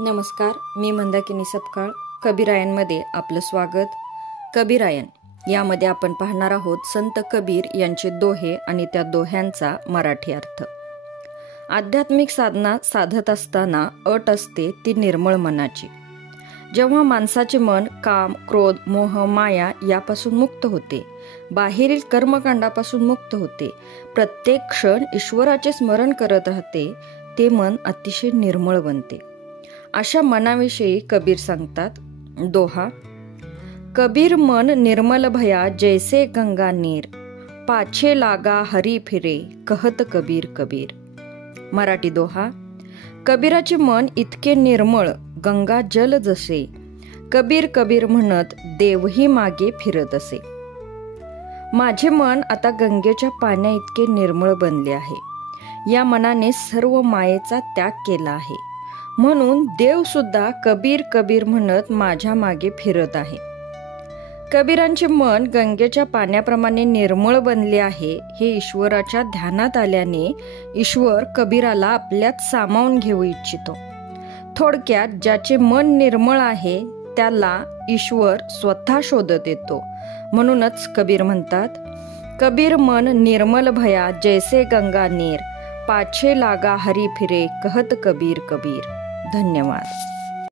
नमस्कार, मी मंदाकिनी सपकाळ. कबीरायनमध्ये आपलं स्वागत. कबीरायन यामध्ये आपण पाहणार आहोत संत कबीर यांचे दोहे आणि त्या दोह्यांचा मराठी अर्थ. आध्यात्मिक साधना साधत असताना अट असते ती निर्मळ मनाची. जेव्हा माणसाचे मन काम, क्रोध, मोह, माया यापासून मुक्त होते, बाहेरील कर्मकांडापासून मुक्त होते, प्रत्येक क्षण ईश्वराचे स्मरण करत राहते, ते मन अतिशय निर्मळ बनते. अशा मनाविषयी कबीर सांगतात. दोहा. कबीर मन निर्मल भया जैसे गंगा नीर, पाछे लागा हरी फिरे कहत कबीर कबीर. मराठी दोहा. कबीराचे मन इतके निर्मळ गंगा जल जसे, कबीर कबीर म्हणत देवही मागे फिरत असे. माझे मन आता गंगेच्या पाण्या इतके निर्मळ बनले आहे. या मनाने सर्व मायेचा त्याग केला आहे, म्हणून देव सुद्धा कबीर कबीर म्हणत माझ्या मागे फिरत आहे. कबीरांचे मन गंगेच्या पाण्याप्रमाणे निर्मळ बनले आहे हे ईश्वराच्या ध्यानात आल्याने ईश्वर कबीराला आपल्यात सामावून घेऊ इच्छितो. थोडक्यात ज्याचे मन निर्मळ आहे त्याला ईश्वर स्वतः शोधत येतो. म्हणूनच कबीर म्हणतात, कबीर मन निर्मल भया जैसे गंगा नीर, पाछे लागा हरी फिरे कहत कबीर कबीर. धन्यवाद.